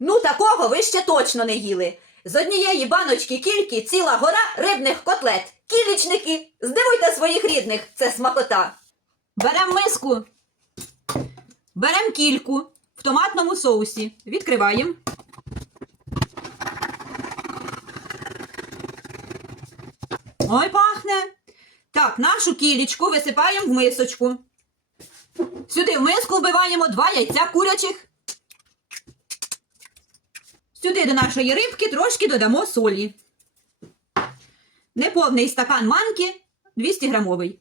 Ну, такого ви ще точно не їли. З однієї баночки кільки ціла гора рибних котлет. Кілічники, здивуйте своїх рідних, це смакота. Берем миску. Берем кільку в томатному соусі. Відкриваємо. Ой, пахне. Так, нашу кілічку висипаємо в мисочку. Сюди в миску вбиваємо два яйця курячих. Сюди до нашої рибки трошки додамо солі. Неповний стакан манки 200 грамовий.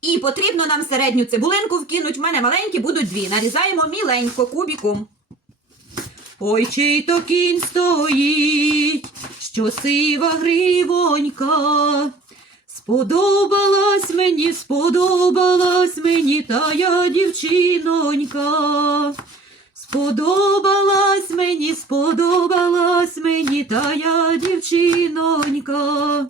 І потрібно нам середню цибулинку вкинуть. В мене маленькі будуть дві. Нарізаємо міленько кубіком. Ой, чий то кінь стоїть, що сива гривонька. Сподобалась мені, сподобалась мені тая дівчинонька. Сподобалась мені, сподобалась мені тая дівчинонька.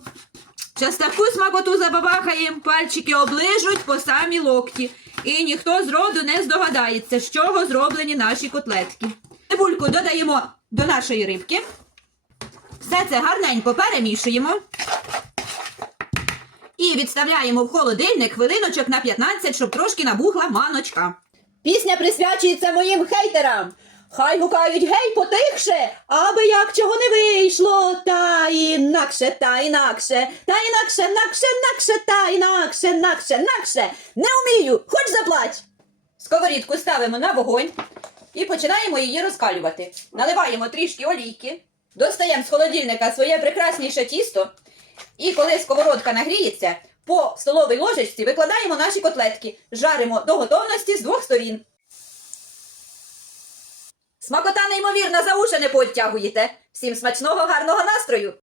Щас таку смакоту забабахаєм, пальчики оближуть по самі локті. І ніхто з роду не здогадається, з чого зроблені наші котлетки. Цибульку додаємо до нашої рибки. Все це гарненько перемішуємо. І відставляємо в холодильник хвилиночок на 15, щоб трошки набухла маночка. Пісня присвячується моїм хейтерам. Хай гукають гей потихше, аби як чого не вийшло. Та інакше, та інакше, та інакше, накше, накше, та інакше, накше, накше. Не вмію, хоч заплач. Сковорідку ставимо на вогонь і починаємо її розкалювати. Наливаємо трішки олійки, достаємо з холодильника своє прекрасніше тісто. І коли сковородка нагріється, по столовій ложечці викладаємо наші котлетки, жаримо до готовності з двох сторін. Смакота неймовірна, за уші не потягуєте. Всім смачного гарного настрою!